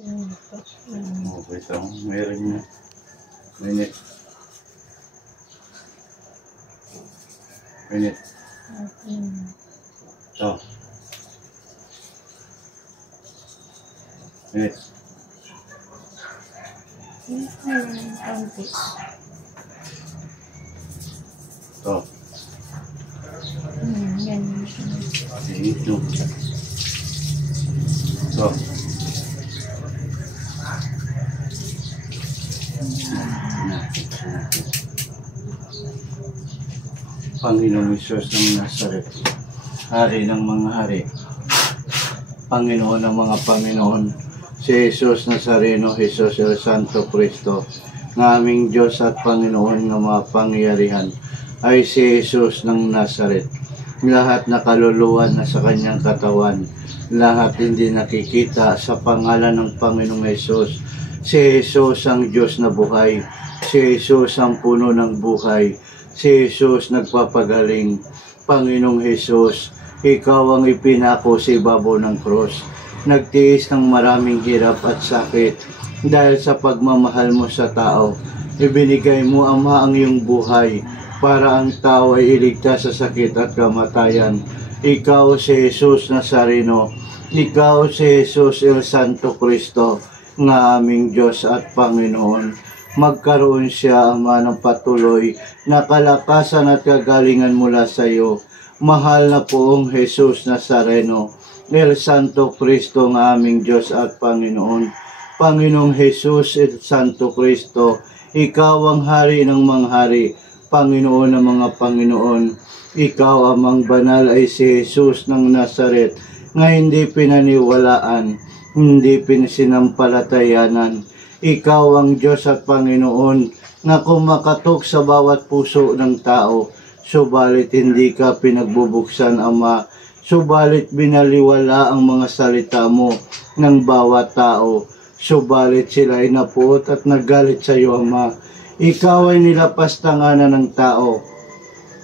Okay, ito. Meron niya. Minute. Minute. Ito. Minute. Ito. Ito. Ito. Panginoong Hesus ng Nazaret, Hari ng mga hari, Panginoon ng mga Panginoon, si Hesus Nazareno, Hesus el Santo Cristo, ng aming Diyos at Panginoon ng mga pangyarihan, ay si Hesus ng Nazaret. Lahat na kaluluwa na sa kanyang katawan, lahat hindi nakikita sa pangalan ng Panginoong Hesus. Si Hesus ang Diyos na buhay, si Hesus ang puno ng buhay, si Hesus nagpapagaling. Panginoong Hesus, ikaw ang ipinako sa ibabaw ng krus. Nagtiis ng maraming hirap at sakit dahil sa pagmamahal mo sa tao. Ibinigay mo, Ama, ang iyong buhay para ang tao ay iligtas sa sakit at kamatayan. Ikaw si Hesus Nazareno, ikaw si Hesus el Santo Cristo, ng aming Diyos at Panginoon. Magkaroon siya, Ama, ng patuloy na kalakasan at kagalingan mula sa iyo. Mahal na poong Hesus Nazareno, el Santo Cristo, ng aming Diyos at Panginoon. Panginoong Hesus el Santo Cristo, ikaw ang hari ng mga hari, Panginoon ng mga Panginoon. Ikaw amang banal ay si Hesus ng Nazaret, nga hindi pinaniwalaan, hindi pinsinampalatayanan. Ikaw ang Diyos at Panginoon na kumakatok sa bawat puso ng tao. Subalit hindi ka pinagbubuksan, Ama. Subalit binaliwala ang mga salita mo ng bawat tao. Subalit sila ay napuot at nagalit sa iyo, Ama. Ikaw ay nilapastanganan ng tao.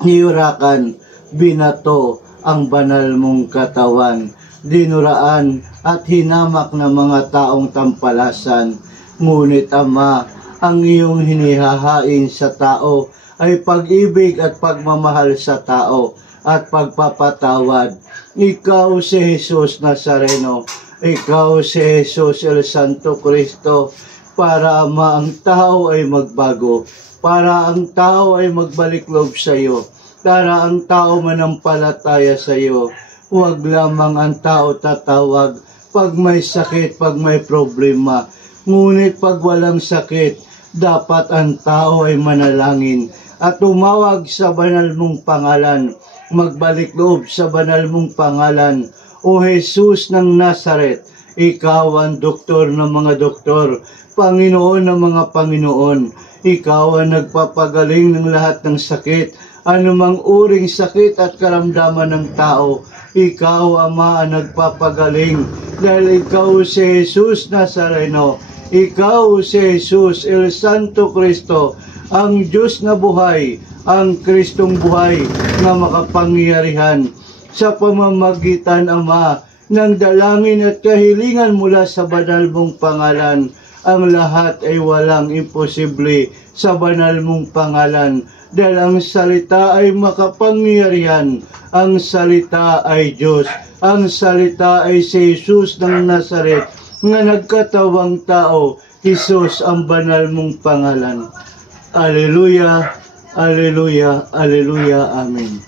Hiyurakan, binato ang banal mong katawan. Dinuraan at hinamak ng mga taong tampalasan. Ngunit, Ama, ang iyong hinihahain sa tao ay pag-ibig at pagmamahal sa tao at pagpapatawad. Ikaw si Hesus Nazareno, ikaw si Hesus el Santo Cristo, para, Ama, ang tao ay magbago, para ang tao ay magbalik loob sa iyo, para ang tao manampalataya sa iyo. Huwag lamang ang tao tatawag pag may sakit, pag may problema. Ngunit pag walang sakit, dapat ang tao ay manalangin at tumawag sa banal mong pangalan, magbalik loob sa banal mong pangalan. O Hesus ng Nazaret, ikaw ang doktor ng mga doktor, Panginoon ng mga Panginoon. Ikaw ang nagpapagaling ng lahat ng sakit, anumang uring sakit at karamdaman ng tao. Ikaw, Ama, ang nagpapagaling dahil ikaw si Hesus Nazareno. Ikaw si Hesus el Santo Cristo, ang Diyos na buhay, ang Kristong buhay na makapangyarihan. Sa pamamagitan, Ama, ng dalangin at kahilingan mula sa banal mong pangalan, ang lahat ay walang imposible sa banal mong pangalan. Dahil ang salita ay makapangyarihan, ang salita ay Diyos, ang salita ay si Hesus ng Nazaret, nga nagkatawang tao. Hesus, ang banal mong pangalan. Alleluia, alleluia, alleluia, amen.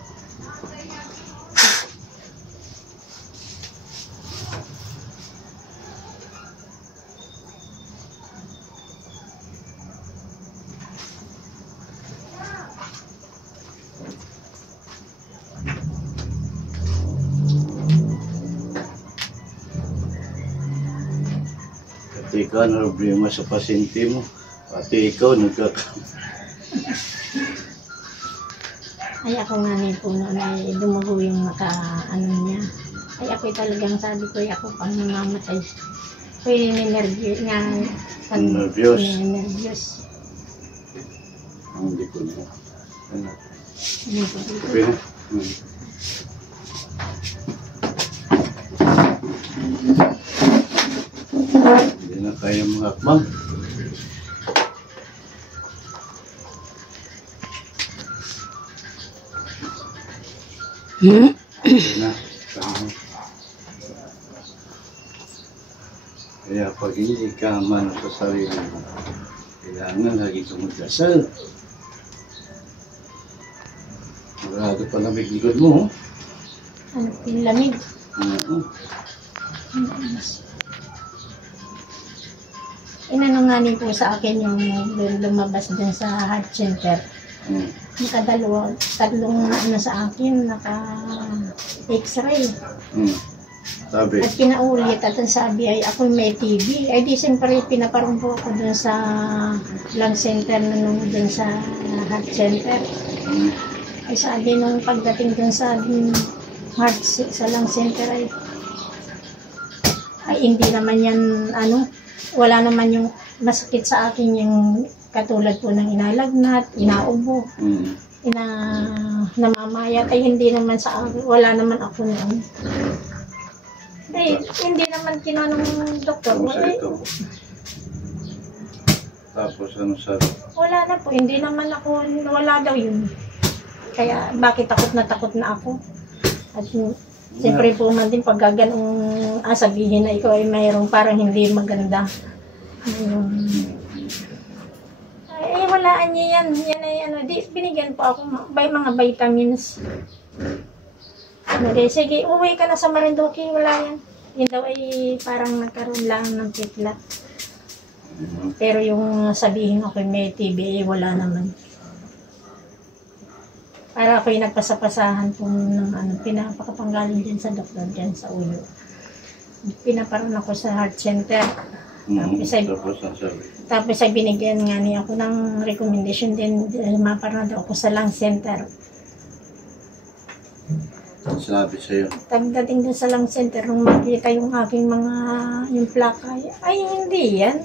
Pati ikaw na problema sa pasyente mo. Pati ikaw Ay ako nga nito na ay dumugo yung niya. Ay ako'y talagang sabi ko, ako pang namamatay. Ako'y ninervyos nga. Ninervyos. Hindi ko na. Hindi ko dito. Okay na? Hindi na. kaya mga akbang. Okay na. Kaya pag hindi ka man sa sarili mo, kailangan lagi kang magdasal. Marado pa lamig likod mo. Ano po yung lamig? Inano nga ni po sa akin yung lumabas dun sa heart center. Tatlong ano sa akin, naka-x-ray. Sabi, At pinaulit at ang sabi ay ako may TB. Ay di siyempre pinaparong po ako dun sa lung center na nung dun sa heart center. Ay sabi nung pagdating dun sa heart sa lung center ay hindi naman yan ano, wala naman yung masakit sa akin yung katulad po ng inalagnat, inaubo, namamayat, ay hindi naman sa akin, wala naman ako noon. Hindi naman kinanong doktor. Tapos ano sabi? Wala na po, hindi naman ako, wala daw yun. Kaya bakit takot na ako. At siyempre po man din pag gaganong sabihin na ikaw ay mayroong parang hindi maganda. Ay walaan niya yan. Yan ay ano, binigyan po ako mga vitamins. Sige, uwi ka na sa Marinduque, wala yan. Yun daw ay parang nagkaroon lang ng kitlat. Pero yung sabihin ako may TB, wala naman. Para ako yung nagpasapasahan po ng ano, pinapakapanggaling dyan sa doktor dyan sa ulo. Pinaparoon ako sa heart center. Tapos ay binigyan nga niya ako ng recommendation din, maparoon daw ako sa lung center. Sabi sa'yo? Pagdating dun sa lung center, nung makita yung aking mga, yung plaka, ay hindi yan.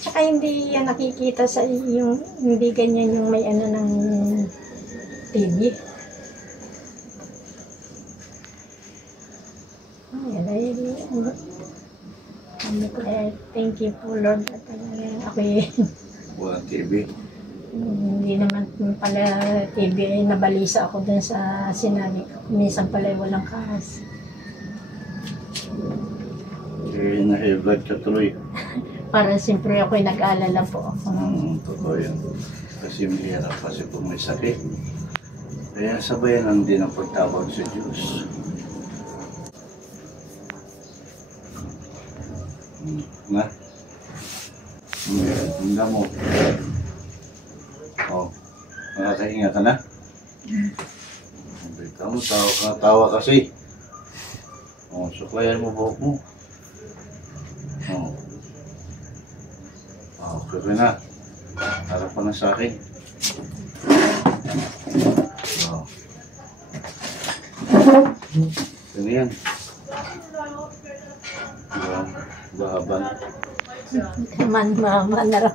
Tsaka hindi yan nakikita sa yung, hindi ganyan yung may ano ng TB. Thank you po Lord. At ako walang TB. Hindi naman pala TB ay nabalisa ako dun sa sinabi ko. Minsan pala walang kahas. Eh, na-high blood ka tuloy. Para siyempre ako ay nag-aalala po ako. Totoo yan. Kasi mahirap kasi kung may sakit. Kaya sabayan lang din ang pagtawag sa Diyos. Na? Handa mo. Nakakahinga ka na? Tama, tawa kasi. Suklayan mo buhok mo. Okay na. Harap ka na sa akin. Ganyan. Bahaban. Man, mahaba na raw.